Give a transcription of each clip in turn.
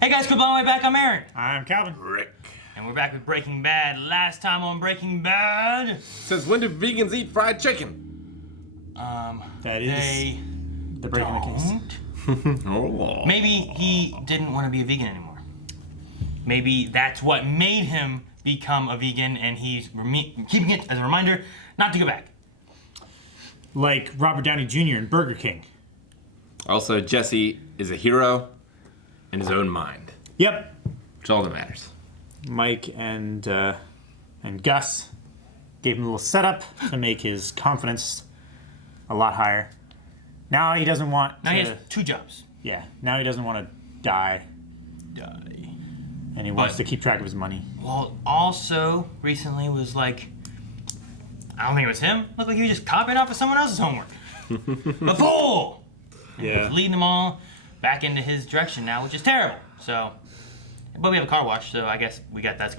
Hey guys, good long way back. I'm Aaron. I'm Calvin. Rick. And we're back with Breaking Bad. Last time on Breaking Bad. Since when do vegans eat fried chicken? That is the breaking the case. Oh. Maybe he didn't want to be a vegan anymore. Maybe that's what made him become a vegan, and he's keeping it as a reminder not to go back. Like Robert Downey Jr. in Burger King. Also, Jesse is a hero in his own mind, Yep. which is all that matters. Mike and Gus gave him a little setup to make his confidence a lot higher. Now he doesn't want Now to... he has two jobs. Yeah, now he doesn't want to die, and he wants to keep track of his money. Well, also recently was like, I don't think it was him. Looked like he was just copying off of someone else's homework. A fool! And he Yeah. was leading them all back into his direction now, which is terrible. So, but we have a car wash, so I guess we got that's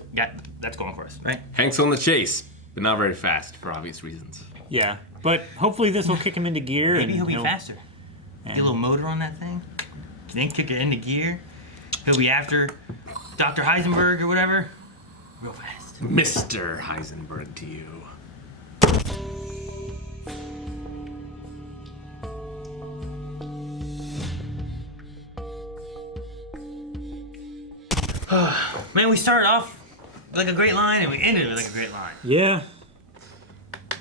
going for us, right? Hank's on the chase, but not very fast for obvious reasons. Yeah, but hopefully this will kick him into gear. Maybe and he'll be faster. Get a little motor on that thing, then kick it into gear. He'll be after Dr. Heisenberg or whatever, real fast. Mr. Heisenberg to you. Man, we started off with like a great line and we ended with like a great line. Yeah.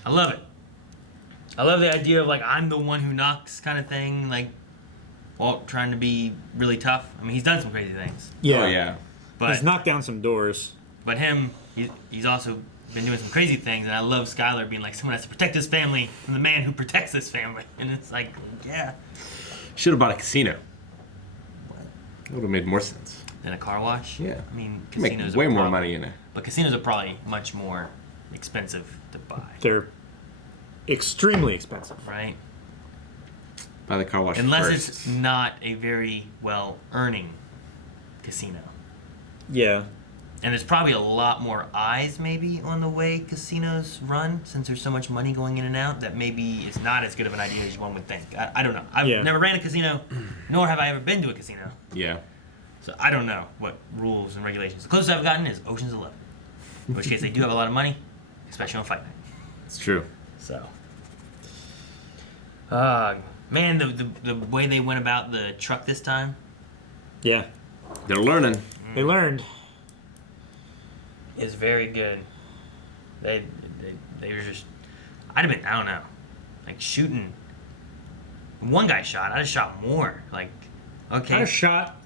I love it. I love the idea of like I'm the one who knocks kind of thing, like Walt trying to be really tough. I mean, he's done some crazy things, Yeah. Oh, yeah. but He's knocked down some doors. he's also been doing some crazy things, and I love Skyler being like, someone has to protect this family from the man who protects this family, and it's like, yeah. Should have bought a casino. That would have made more sense. Then a car wash. Yeah. I mean, Make casinos way are more probably, money in it. but casinos are probably much more expensive to buy, They're extremely expensive. right? Buy the car wash Unless first. it's not a very well earning casino. Yeah. And there's probably a lot more eyes maybe on the way casinos run, since there's so much money going in and out, that maybe it's not as good of an idea as one would think. I don't know. I've never ran a casino, nor have I ever been to a casino. Yeah. So I don't know what rules and regulations. The closest I've gotten is Ocean's 11. In which case they do have a lot of money, especially on fight night. It's true. So. Man, the way they went about the truck this time. Yeah. They're learning. They learned. Is very good. They were just, I'd have been, I don't know, like shooting. One guy shot, I'd have shot more. Like, okay, I had a shot.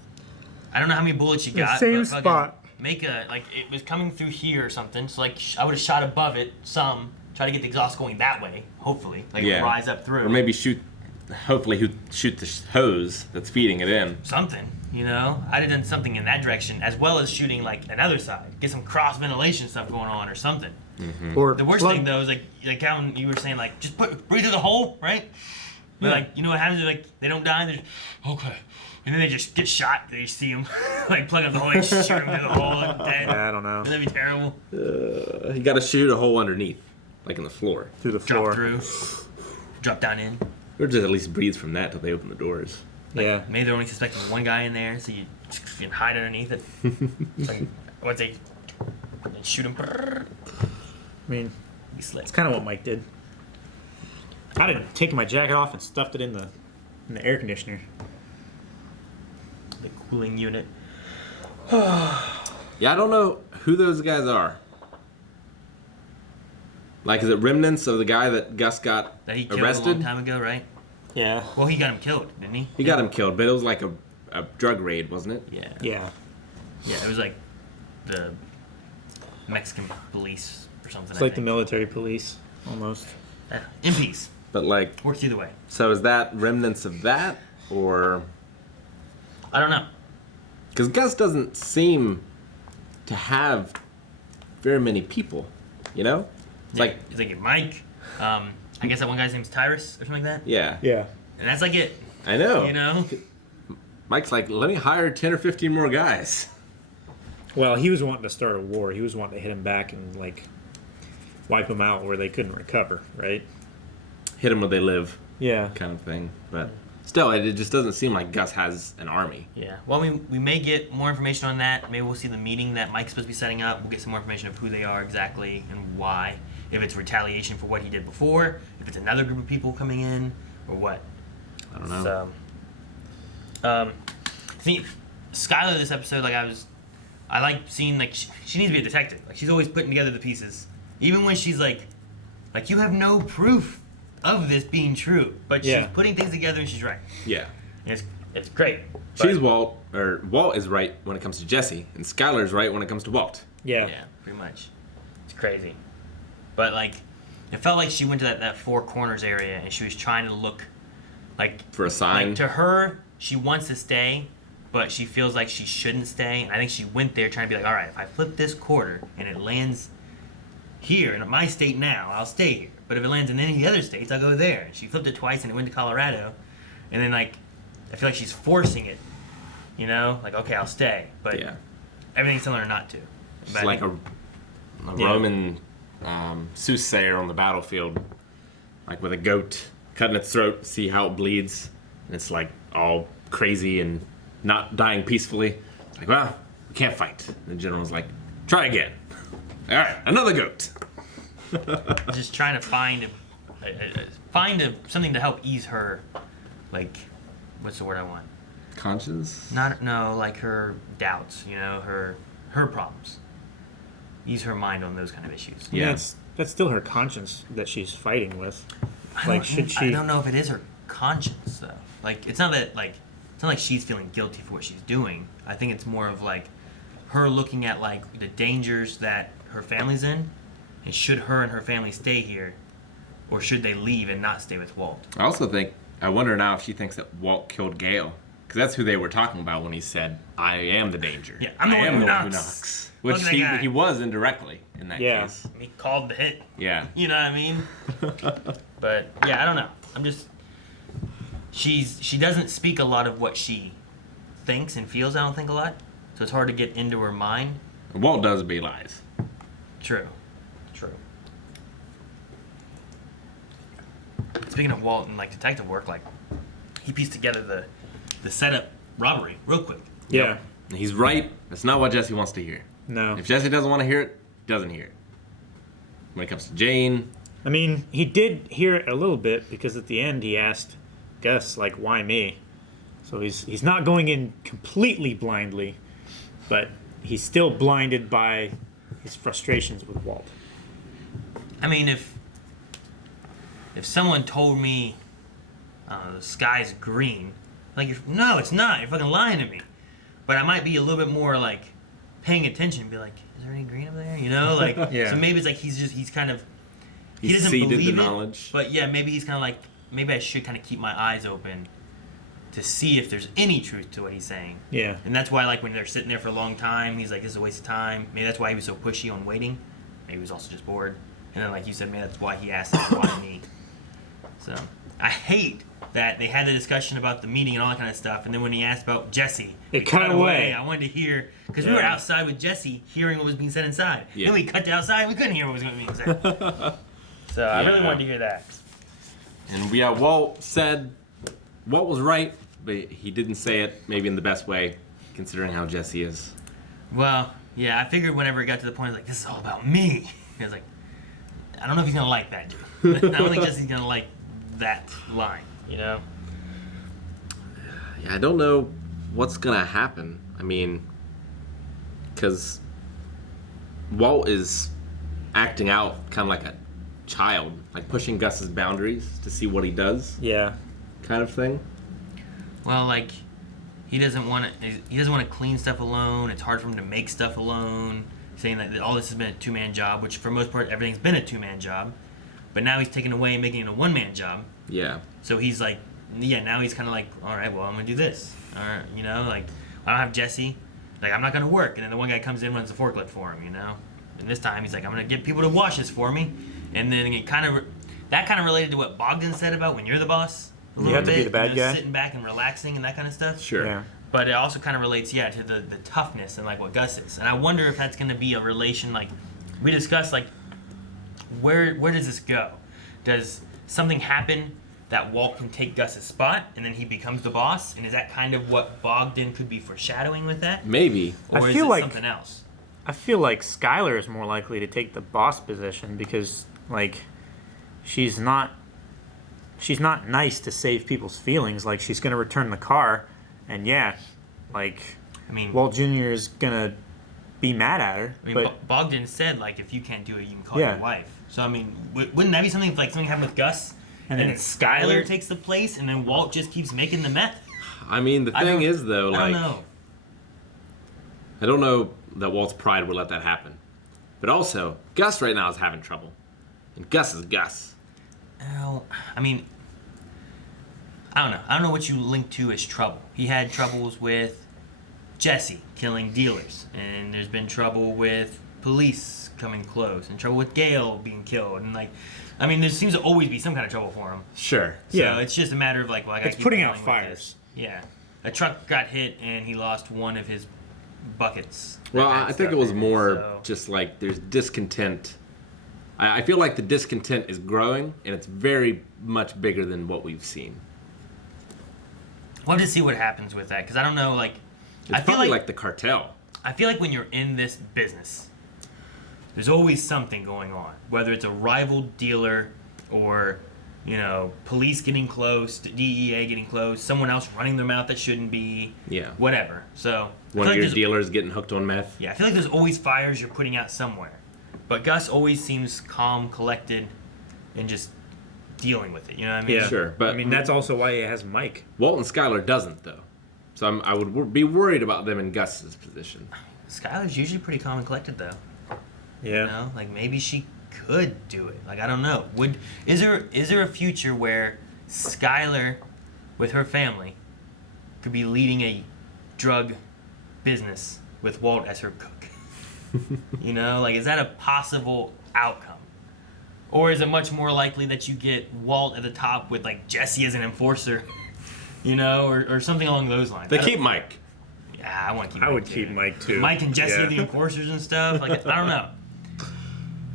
I don't know how many bullets you got. same but fucking spot. Make a, like, it was coming through here or something. So like, I would have shot above it some. Try to get the exhaust going that way. Hopefully, like Yeah. rise up through. Or maybe hopefully shoot the hose that's feeding it in. something. You know, I'd have done something in that direction, as well as shooting like another side. Get some cross ventilation stuff going on or something. Or The worst plug- thing though is like Calvin, you were saying like just breathe through the hole, right? But Yeah. like you know what happens? Like they don't die. They're just, okay, and then they just get shot. They see them like plug up the hole, and shoot them through the hole, and dead. I don't know. That'd be terrible. You got to shoot a hole underneath, like in the floor. Through the Drop floor. through, drop down in. Or just at least breathe from that till they open the doors. Yeah. Maybe they're only suspecting one guy in there, so you can hide underneath it. Like once they shoot him, I mean, be slick. it's kind of what Mike did. I'd have taken my jacket off and stuffed it in the air conditioner. The cooling unit. Yeah, I don't know who those guys are. Like, is it remnants of the guy that Gus got That he killed a arrested? long time ago, right? Yeah. Well, he got him killed, didn't he? He got him killed, but it was like a drug raid, wasn't it? Yeah. Yeah. Yeah, it was like the Mexican police or something. It's like the military police, almost. In peace. But like, Works either way. so is that remnants of that, or I don't know. because Gus doesn't seem to have very many people, you know? It's like, It's like Mike. I guess that one guy's name's Tyrus or something like that. yeah, Yeah. And that's like it. I know. You know? Mike's like, let me hire 10 or 15 more guys. Well, he was wanting to start a war. He was wanting to hit him back and, like, wipe him out where they couldn't recover, right? Hit them where they live, Yeah. kind of thing. But Still, it just doesn't seem like Gus has an army. Yeah. Well, we may get more information on that. Maybe we'll see the meeting that Mike's supposed to be setting up. We'll get some more information of who they are exactly and why. If it's retaliation for what he did before, if it's another group of people coming in, or what. I don't know. So, see, Skyler this episode, like I like seeing, like, she needs to be a detective. Like, she's always putting together the pieces. Even when she's like, you have no proof of this being true, but she's putting things together and she's right. Yeah. And it's great. She's Walt is right when it comes to Jesse, and Skyler's right when it comes to Walt. Yeah. Yeah, pretty much. It's crazy. But, like, it felt like she went to that Four Corners area and she was trying to look like... For a sign? Like, to her, she wants to stay, but she feels like she shouldn't stay. And I think she went there trying to be like, all right, if I flip this quarter and it lands here in my state now, I'll stay here. But if it lands in any of the other states, I'll go there. And she flipped it twice and it went to Colorado. And then, like, I feel like she's forcing it. You know? Like, okay, I'll stay. But everything's telling her not to. It's like a Roman soothsayer on the battlefield. Like with a goat, cutting its throat, see how it bleeds. And it's like all crazy and not dying peacefully. It's like, well, we can't fight. And the general's like, try again. All right, another goat. Just trying to find something to help ease her, like, what's the word I want? Conscience? Like her doubts, you know, her problems. Ease her mind on those kind of issues. Yeah, that's still her conscience that she's fighting with. I don't know if it is her conscience though. Like, it's not like she's feeling guilty for what she's doing. I think it's more of like her looking at like the dangers that her family's in, and should her and her family stay here, or should they leave and not stay with Walt? I wonder now if she thinks that Walt killed Gale, because that's who they were talking about when he said, "I am the danger." Yeah, I'm the one who knocks. Which he was indirectly in that case. He called the hit. Yeah. You know what I mean? But yeah, I don't know. She doesn't speak a lot of what she thinks and feels. I don't think a lot, so it's hard to get into her mind. Walt does, but he lies. True. Speaking of Walt and like detective work, like he pieced together the setup robbery real quick. Yeah. He's right. That's not what Jesse wants to hear. No. If Jesse doesn't want to hear it, he doesn't hear it. When it comes to Jane... I mean, he did hear it a little bit, because at the end he asked Gus, like, why me? So he's not going in completely blindly, but he's still blinded by his frustrations with Walt. I mean, if someone told me the sky's green, like, no, it's not. You're fucking lying to me. But I might be a little bit more, like, paying attention and be like, is there any green up there? You know? Like, Yeah. So maybe it's like he doesn't seeded believe the it. knowledge. But yeah, maybe he's kind of like, maybe I should kind of keep my eyes open to see if there's any truth to what he's saying. Yeah. And that's why, like, when they're sitting there for a long time, he's like, this is a waste of time. Maybe that's why he was so pushy on waiting. Maybe he was also just bored. And then, like you said, maybe that's why he asked, why me? So, I hate that they had the discussion about the meeting and all that kind of stuff, and then when he asked about Jesse, it cut away. I wanted to hear, because we were outside with Jesse hearing what was being said inside. Then we cut to outside, we couldn't hear what was going to be said. So I really wanted to hear that. And Walt said Walt was right, but he didn't say it maybe in the best way, considering how Jesse is. Well, yeah, I figured whenever it got to the point, like, this is all about me. I was like, I don't know if he's going to like that, dude. I don't think Jesse's going to like that line, you know? Yeah, I don't know what's going to happen. I mean, because Walt is acting out kind of like a child, like pushing Gus's boundaries to see what he does. Yeah. Kind of thing. Well, like, he doesn't want to clean stuff alone. It's hard for him to make stuff alone. Saying that all this has been a two-man job, which for most part everything's been a two-man job. But now he's taken away and making it a one-man job. Yeah. So he's like, now he's kind of like, all right, well, I'm going to do this. All right, you know, like, I don't have Jesse. Like, I'm not going to work. And then the one guy comes in and runs the forklift for him, you know? And this time he's like, I'm going to get people to wash this for me. And then that kind of related to what Bogdan said about when you're the boss. You have to be the bad guy. Sitting back and relaxing and that kind of stuff. Sure. Yeah. But it also kind of relates, to the toughness and, like, what Gus is. And I wonder if that's going to be a relation, like, we discussed, like, where does this go? Does something happen that Walt can take Gus's spot and then he becomes the boss? And is that kind of what Bogdan could be foreshadowing with that? Maybe. Or I is feel it like- something else? I feel like Skyler is more likely to take the boss position because, like, she's not nice to save people's feelings. Like, she's gonna return the car, and like, I mean, Walt Jr. is gonna be mad at her. I mean, but Bogdan said, like, if you can't do it, you can call Yeah. your wife. So, I mean, wouldn't that be something if, like, something happened with Gus? And then then Skyler takes the place, and then Walt just keeps making the meth? I mean, the thing is, though, I like, don't know. I don't know that Walt's pride would let that happen. But also, Gus right now is having trouble. And Gus is Gus. Oh, I mean, I don't know. I don't know what you link to as trouble. He had troubles with Jesse killing dealers, and there's been trouble with police coming close, and trouble with Gale being killed, and like, I mean, there seems to always be some kind of trouble for him. Sure. So Yeah. it's just a matter of like, well, I gotta it's keep putting out dealing with fires. this. Yeah, a truck got hit, and he lost one of his buckets. Well, that had I think it stuff was in more so- just like there's discontent. I feel like the discontent is growing, and it's very much bigger than what we've seen. We'll just see what happens with that, because I don't know, like, It's I feel probably like like the cartel. I feel like when you're in this business, there's always something going on. Whether it's a rival dealer or, you know, police getting close, DEA getting close, someone else running their mouth that shouldn't be, Yeah. whatever. So I One feel of like your there's- dealers getting hooked on meth. yeah, I feel like there's always fires you're putting out somewhere. But Gus always seems calm, collected, and just dealing with it. You know what I mean? Yeah, Sure, but- I mean that's also why he has Mike. Walt and Skyler doesn't, though. So I would be worried about them in Gus's position. Skyler's usually pretty calm and collected, though. Yeah. You know, like maybe she could do it. Like I don't know. Is there a future where Skyler, with her family, could be leading a drug business with Walt as her cook? You know, like is that a possible outcome? Or is it much more likely that you get Walt at the top with like Jesse as an enforcer? You know, or something along those lines. They keep Mike. Yeah, I want to keep. I Mike would too. keep Mike too. Mike and Jesse Yeah. are the enforcers and stuff. Like I don't know.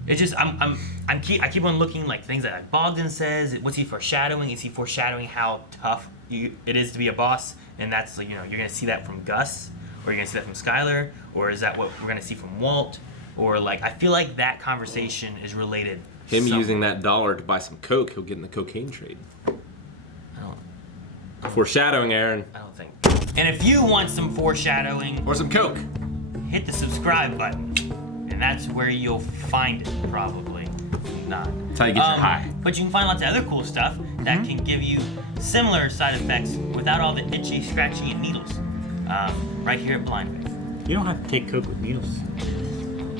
It's just I keep on looking like things that like Bogdan says. What's he foreshadowing? Is he foreshadowing how tough it is to be a boss? And that's like, you know, you're gonna see that from Gus, or you're gonna see that from Skyler, or is that what we're gonna see from Walt? Or like I feel like that conversation is related. Him somewhere. using that dollar to buy some coke, he'll get in the cocaine trade. I Foreshadowing, Aaron. don't think. And if you want some foreshadowing, Or some coke. hit the subscribe button, and that's where you'll find it, probably not. That's how you get your high. But you can find lots of other cool stuff that can give you similar side effects without all the itchy, scratchy, and needles. Right here at Blind Faith. You don't have to take coke with needles.